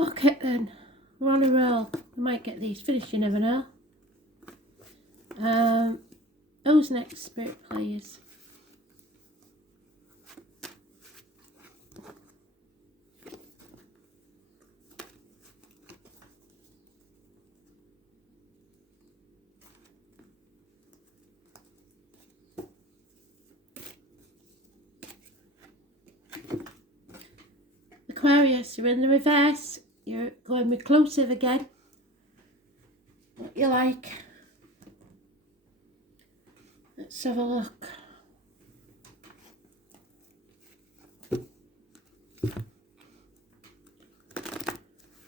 Okay then, we're on a roll. We might get these finished, you never know. Who's next, Spirit Players? Aquarius, you're in the reverse. You're going reclusive again. What you like? Let's have a look.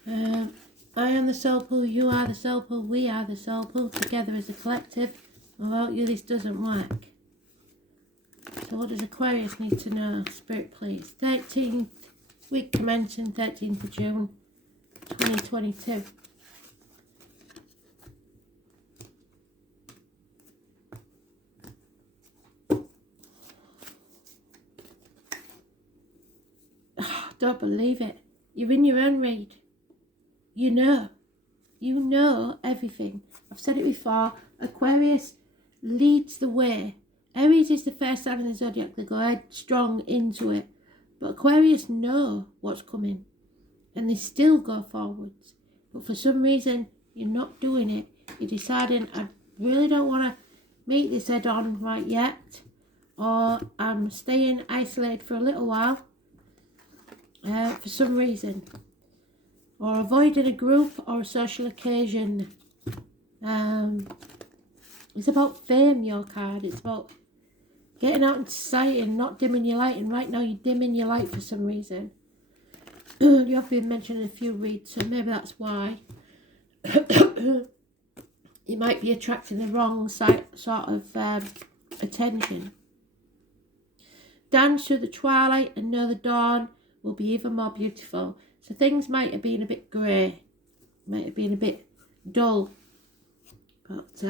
I am the soul pool, you are the soul pool, we are the soul pool, together as a collective. Without you, this doesn't work. So what does Aquarius need to know? Spirit, please. 13th week commencing 13th of June 2022. Oh, don't believe it. You're in your own read. You know everything. I've said it before. Aquarius leads the way. Aries is the first sign in the zodiac. They go headstrong into it. But Aquarius know what's coming. And they still go forwards. But for some reason, you're not doing it. You're deciding, I really don't want to meet this head on right yet. Or I'm staying isolated for a little while. For some reason. Or avoiding a group or a social occasion. It's about fame, your card. It's about getting out into society and not dimming your light. And right now you're dimming your light for some reason. You have been mentioned in a few reads, so maybe that's why. You might be attracting the wrong sort of attention. Dance through the twilight and know the dawn will be even more beautiful. So things might have been a bit grey, might have been a bit dull, but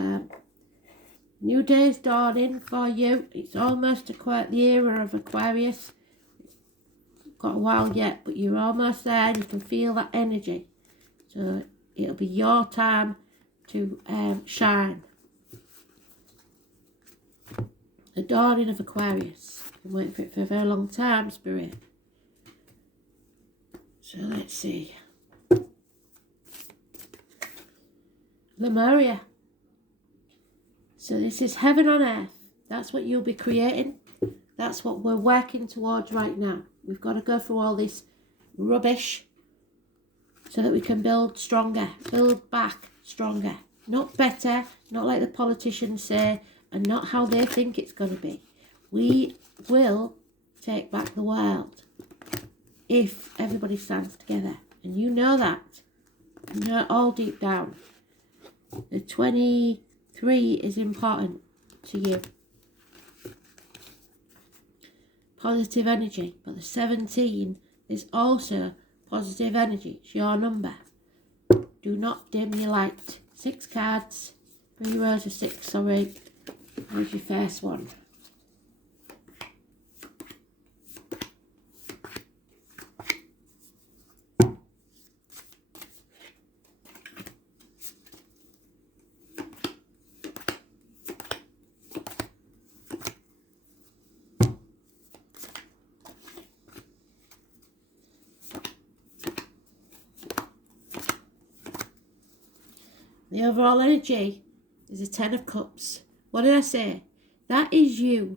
new day's dawning for you. It's almost the era of Aquarius. Got a while yet, but you're almost there and you can feel that energy. So it'll be your time to shine. The dawning of Aquarius. I've been waiting for it for a very long time, Spirit. So let's see. Lemuria. So this is heaven on earth. That's what you'll be creating. That's what we're working towards right now. We've got to go through all this rubbish so that we can build stronger, build back stronger. Not better, not like the politicians say, and not how they think it's going to be. We will take back the world if everybody stands together. And you know that. You know it all deep down. The 23 is important to you. Positive energy. But the 17 is also positive energy. It's your number. Do not dim your light. 6 cards. 3 rows of 6, sorry. Here's your first one. The overall energy is a 10 of Cups. What did I say? That is you.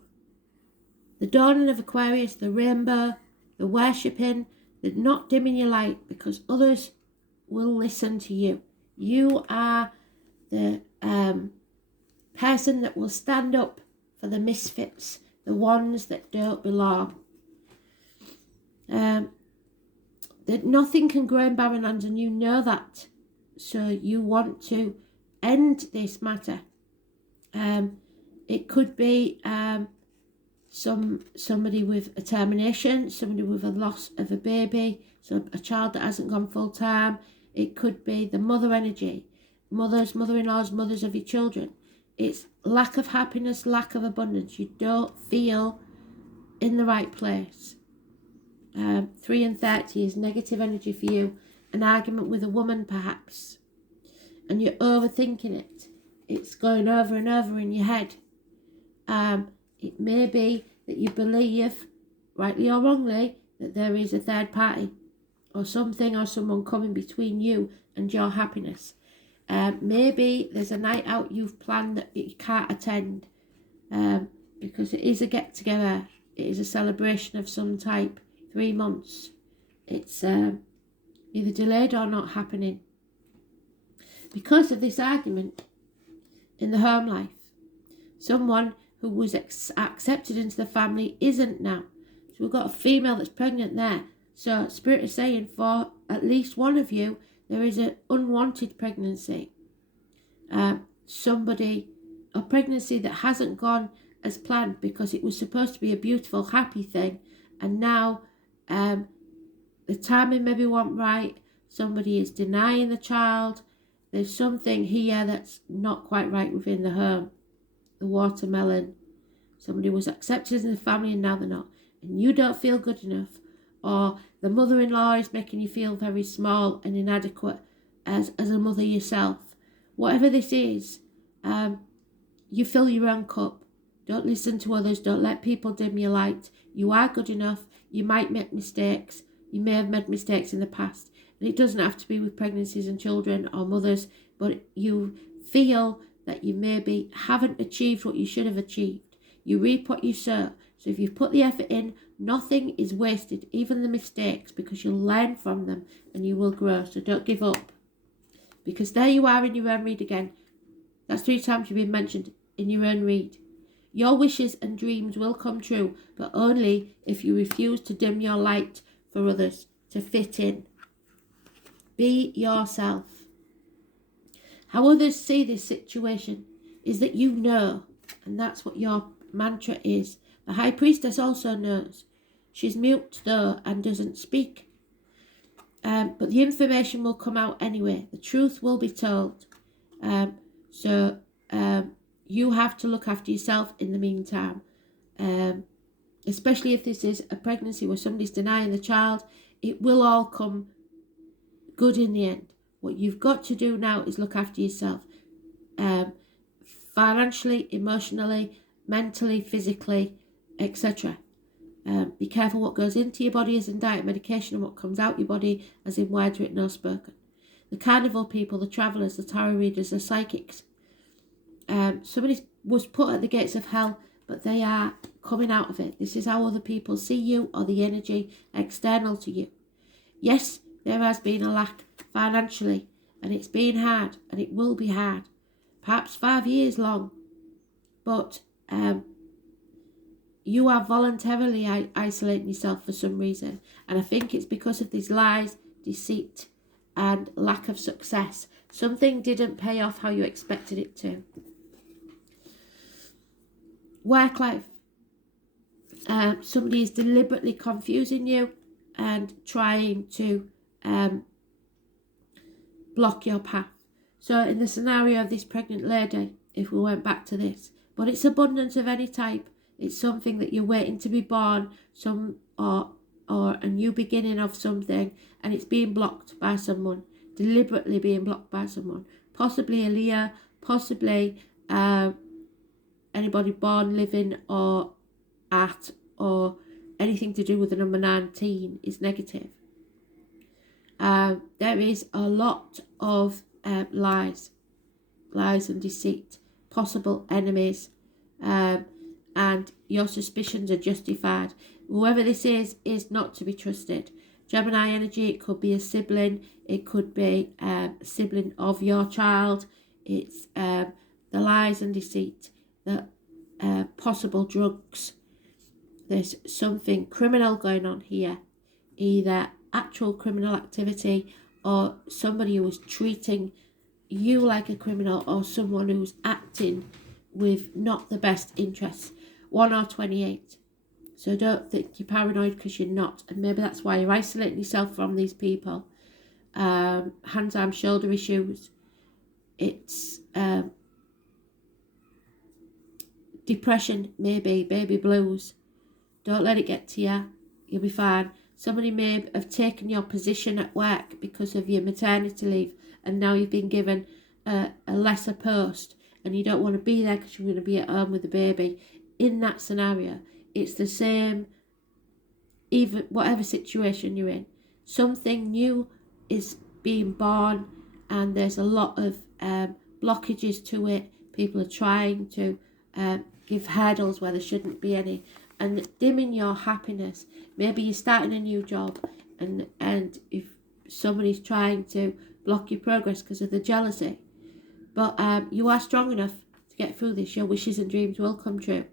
The dawning of Aquarius, the rainbow, the worshipping, the not dimming your light because others will listen to you. You are the person that will stand up for the misfits, the ones that don't belong. That nothing can grow in barren lands, and you know that. So you want to end this matter. It could be somebody with a termination, somebody with a loss of a baby, so a child that hasn't gone full time. It could be the mother energy, mothers, mother-in-laws, mothers of your children. It's lack of happiness, lack of abundance. You don't feel in the right place. 3 and 30 is negative energy for you. an argument with a woman perhaps, and you're overthinking it. It's going over and over in your head. It may be that you believe, rightly or wrongly, that there is a third party or something or someone coming between you and your happiness. Maybe there's a night out you've planned that you can't attend because it is a get-together. It is a celebration of some type. 3 months. It's either delayed or not happening. Because of this argument in the home life, someone who was accepted into the family isn't now. So we've got a female that's pregnant there. So Spirit is saying for at least one of you, there is an unwanted pregnancy. A pregnancy that hasn't gone as planned because it was supposed to be a beautiful, happy thing. And now the timing maybe wasn't right. Somebody is denying the child. There's something here that's not quite right within the home. The watermelon. Somebody was accepted in the family and now they're not. And you don't feel good enough. Or the mother-in-law is making you feel very small and inadequate as a mother yourself. Whatever this is, you fill your own cup. Don't listen to others. Don't let people dim your light. You are good enough. You might make mistakes. You may have made mistakes in the past. And it doesn't have to be with pregnancies and children or mothers, but you feel that you maybe haven't achieved what you should have achieved. You reap what you sow. So if you've put the effort in, nothing is wasted, even the mistakes, because you'll learn from them and you will grow. So don't give up. Because there you are in your own read again. That's 3 times you've been mentioned in your own read. Your wishes and dreams will come true, but only if you refuse to dim your light for others, to fit in. Be yourself. How others see this situation is that you know, and that's what your mantra is. The High Priestess also knows. She's mute though and doesn't speak. But the information will come out anyway. The truth will be told. So you have to look after yourself in the meantime. Especially if this is a pregnancy where somebody's denying the child, it will all come good in the end. What you've got to do now is look after yourself. Financially, emotionally, mentally, physically, etc. Be careful what goes into your body as in diet, medication, and what comes out your body as in words written or spoken. The carnival people, the travellers, the tarot readers, the psychics. Somebody was put at the gates of hell, but they are coming out of it. This is how other people see you, or the energy external to you. Yes, there has been a lack financially, and it's been hard, and it will be hard. Perhaps 5 years long. But you are voluntarily isolating yourself for some reason. And I think it's because of these lies, deceit, and lack of success. Something didn't pay off how you expected it to. Work life. Somebody is deliberately confusing you and trying to block your path. So in the scenario of this pregnant lady, if we went back to this, but it's abundance of any type. It's something that you're waiting to be born, or a new beginning of something, and it's being blocked by someone, deliberately being blocked by someone. Possibly a Leo, possibly anybody born, living, or at, or anything to do with the number 19 is negative. There is a lot of lies and deceit, possible enemies, and your suspicions are justified. Whoever this is not to be trusted. Gemini energy, it could be a sibling, it could be a sibling of your child. It's the lies and deceit, the possible drugs. There's something criminal going on here, either actual criminal activity or somebody who is treating you like a criminal, or someone who's acting with not the best interests. 1 or 28. So don't think you're paranoid, because you're not. And maybe that's why you're isolating yourself from these people. Hands, arms, shoulder issues. It's depression, maybe, baby blues. Don't let it get to you. You'll be fine. Somebody may have taken your position at work because of your maternity leave, and now you've been given a lesser post, and you don't want to be there because you're going to be at home with the baby. In that scenario, it's the same, even whatever situation you're in. Something new is being born, and there's a lot of blockages to it. People are trying to give hurdles where there shouldn't be any, and dimming your happiness. Maybe you're starting a new job, and if somebody's trying to block your progress because of the jealousy, but you are strong enough to get through this. Your wishes and dreams will come true.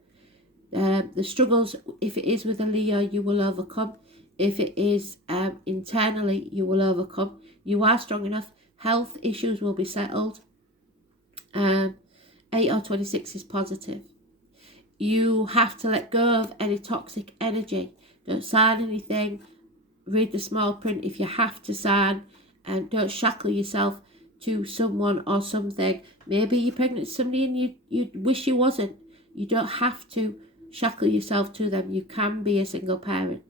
The struggles, if it is with a Leo, you will overcome. If it is internally, you will overcome. You are strong enough. Health issues will be settled. 8 or 26 is positive. You have to let go of any toxic energy. Don't sign anything. Read the small print if you have to sign. And don't shackle yourself to someone or something. Maybe you're pregnant with somebody and you wish you wasn't. You don't have to shackle yourself to them. You can be a single parent.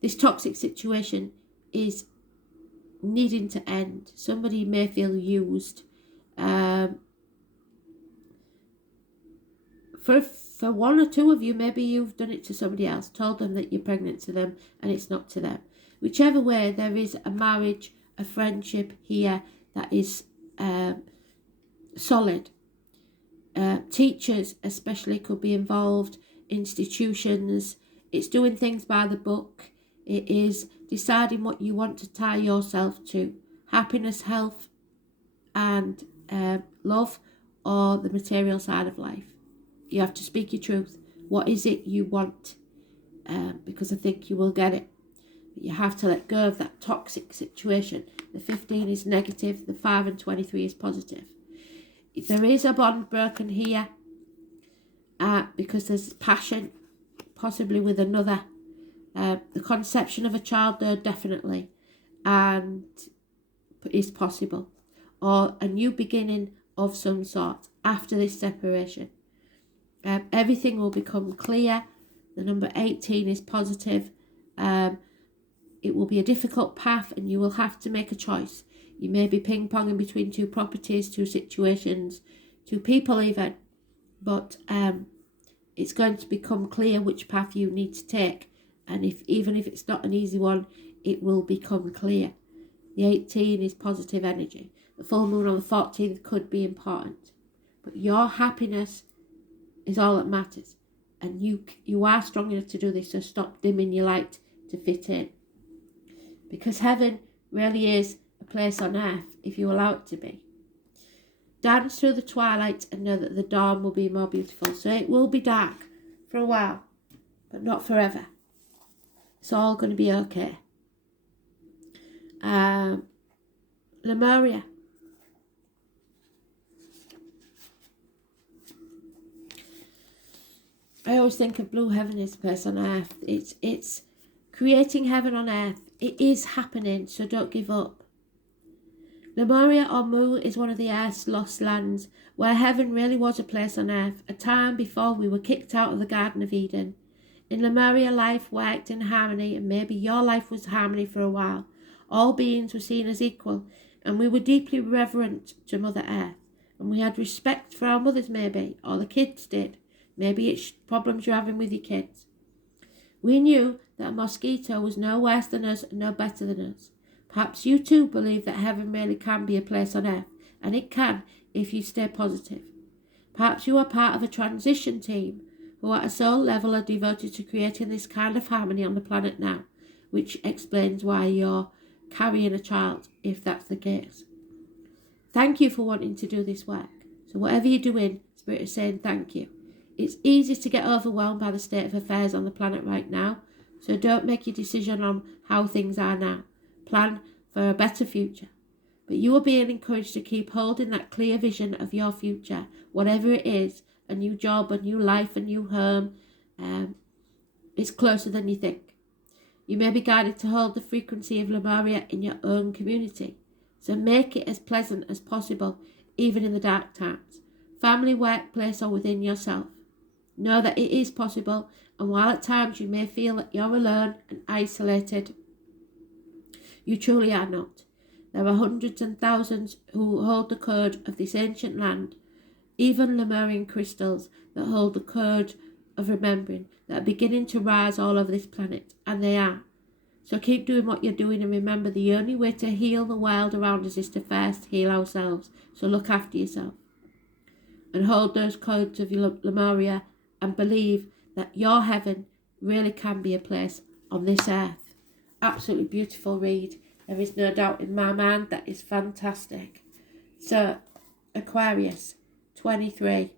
This toxic situation is needing to end. Somebody may feel used. For one or two of you, maybe you've done it to somebody else, told them that you're pregnant to them, and it's not to them. Whichever way, there is a marriage, a friendship here that is solid. Teachers especially could be involved, institutions. It's doing things by the book. It is deciding what you want to tie yourself to. Happiness, health, and love, or the material side of life. You have to speak your truth. What is it you want? Because I think you will get it. But you have to let go of that toxic situation. The 15 is negative. The 5 and 23 is positive. If there is a bond broken here, because there's passion, possibly with another, the conception of a child though, definitely, and is possible, or a new beginning of some sort after this separation. Everything will become clear. The number 18 is positive. It will be a difficult path, and you will have to make a choice. You may be ping-ponging between two properties, two situations, two people even, but it's going to become clear which path you need to take, and even if it's not an easy one, it will become clear. The 18 is positive energy. The full moon on the 14th could be important, but your happiness is all that matters, and you are strong enough to do this, so stop dimming your light to fit in, because heaven really is a place on earth if you allow it to be. Dance through the twilight and know that the dawn will be more beautiful. So it will be dark for a while, but not forever. It's all going to be okay. Lemuria. I always think of blue heaven as a place on earth. It's creating heaven on earth. It is happening, so don't give up. Lemuria or Mu is one of the earth's lost lands, where heaven really was a place on earth, a time before we were kicked out of the Garden of Eden. In Lemuria, life worked in harmony, and maybe your life was harmony for a while. All beings were seen as equal, and we were deeply reverent to Mother Earth, and we had respect for our mothers maybe, or the kids did. Maybe it's problems you're having with your kids. We knew that a mosquito was no worse than us and no better than us. Perhaps you too believe that heaven really can be a place on earth, and it can if you stay positive. Perhaps you are part of a transition team who at a soul level are devoted to creating this kind of harmony on the planet now, which explains why you're carrying a child, if that's the case. Thank you for wanting to do this work. So whatever you're doing, Spirit is saying thank you. It's easy to get overwhelmed by the state of affairs on the planet right now, so don't make your decision on how things are now. Plan for a better future. But you are being encouraged to keep holding that clear vision of your future, whatever it is, a new job, a new life, a new home. It's closer than you think. You may be guided to hold the frequency of Lemuria in your own community. So make it as pleasant as possible, even in the dark times. Family, workplace, or within yourself. Know that it is possible, And while at times you may feel that you're alone and isolated, you truly are not. There are hundreds and thousands who hold the code of this ancient land, even Lemurian crystals that hold the code of remembering, that are beginning to rise all over this planet, and they are. So keep doing what you're doing, and remember, the only way to heal the world around us is to first heal ourselves. So look after yourself and hold those codes of Lemuria, and believe that your heaven really can be a place on this earth. Absolutely beautiful read. There is no doubt in my mind. That is fantastic. So, Aquarius, 23.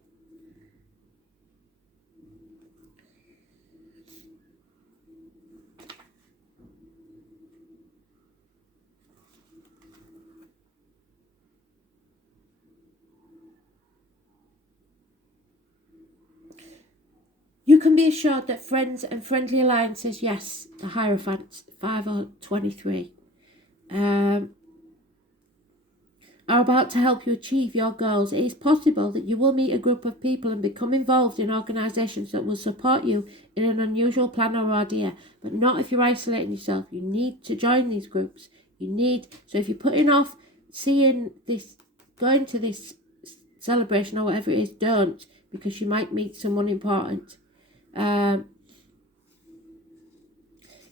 You can be assured that friends and friendly alliances, yes, the Hierophants, 5 or 23, are about to help you achieve your goals. It is possible that you will meet a group of people and become involved in organisations that will support you in an unusual plan or idea, but not if you're isolating yourself. You need to join these groups. So if you're putting off seeing this, going to this celebration or whatever it is, don't, because you might meet someone important.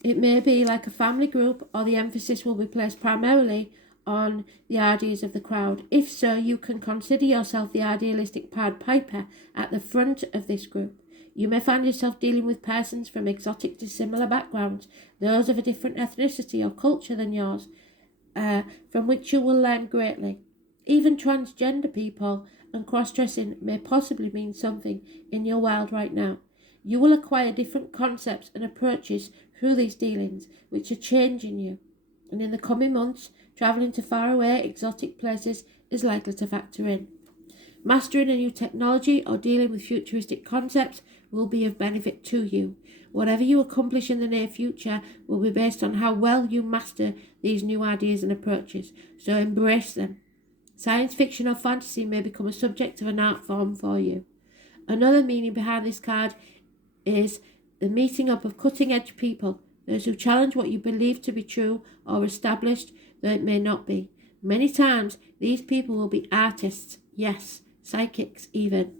It may be like a family group, or the emphasis will be placed primarily on the ideas of the crowd. If so, you can consider yourself the idealistic Pied Piper at the front of this group. You may find yourself dealing with persons from exotic dissimilar backgrounds, those of a different ethnicity or culture than yours, from which you will learn greatly. Even transgender people and cross-dressing may possibly mean something in your world right now. You will acquire different concepts and approaches through these dealings, which are changing you. And in the coming months, travelling to faraway, exotic places is likely to factor in. Mastering a new technology or dealing with futuristic concepts will be of benefit to you. Whatever you accomplish in the near future will be based on how well you master these new ideas and approaches, so embrace them. Science fiction or fantasy may become a subject of an art form for you. Another meaning behind this card is the meeting up of cutting-edge people, those who challenge what you believe to be true or established, though it may not be. Many times, these people will be artists, yes, psychics even.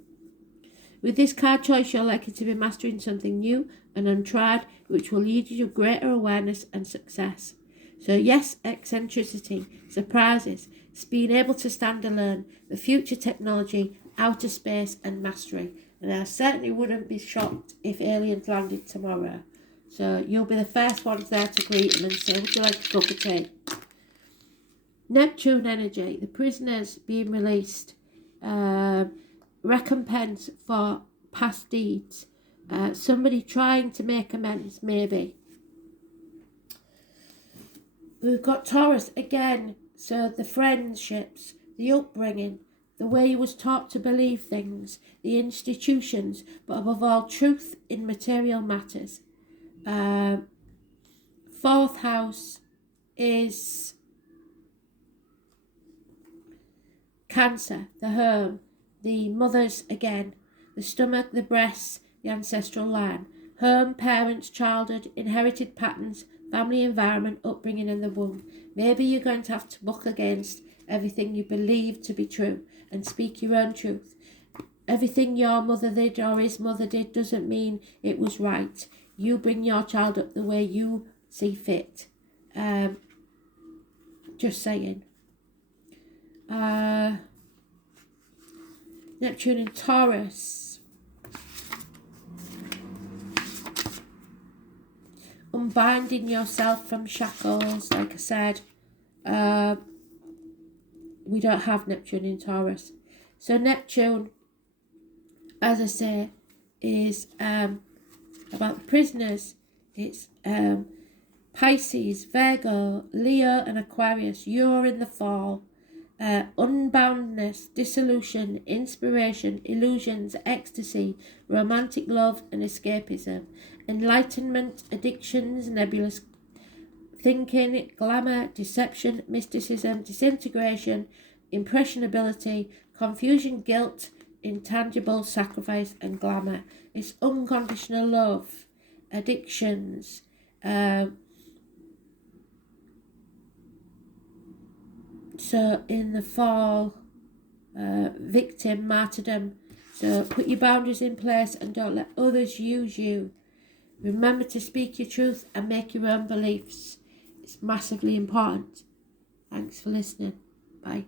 With this card choice, you're likely to be mastering something new and untried, which will lead you to greater awareness and success. So yes, eccentricity, surprises, being able to stand alone, the future technology, outer space and mastery. And I certainly wouldn't be shocked if aliens landed tomorrow. So you'll be the first ones there to greet them and say, would you like a cup of tea? Neptune energy, the prisoners being released, recompense for past deeds, somebody trying to make amends, maybe. We've got Taurus again, so the friendships, the upbringing, the way he was taught to believe things, the institutions, but above all, truth in material matters. Fourth house is Cancer, the home, the mothers again, the stomach, the breasts, the ancestral line, home, parents, childhood, inherited patterns, family environment, upbringing in the womb. Maybe you're going to have to buck against everything you believe to be true and speak your own truth. Everything your mother did or his mother did doesn't mean it was right. You bring your child up the way you see fit. Just saying. Neptune and Taurus. Unbinding yourself from shackles, like I said. We don't have Neptune in Taurus. So Neptune, as I say, is about the prisoners. It's Pisces, Virgo, Leo and Aquarius. You're in the fall. Unboundness, dissolution, inspiration, illusions, ecstasy, romantic love and escapism, enlightenment, addictions, nebulous thinking, glamour, deception, mysticism, disintegration, impressionability, confusion, guilt, intangible sacrifice and glamour. It's unconditional love, addictions, so in the fall, victim, martyrdom. So put your boundaries in place and don't let others use you. Remember to speak your truth and make your own beliefs. It's massively important. Thanks for listening. Bye.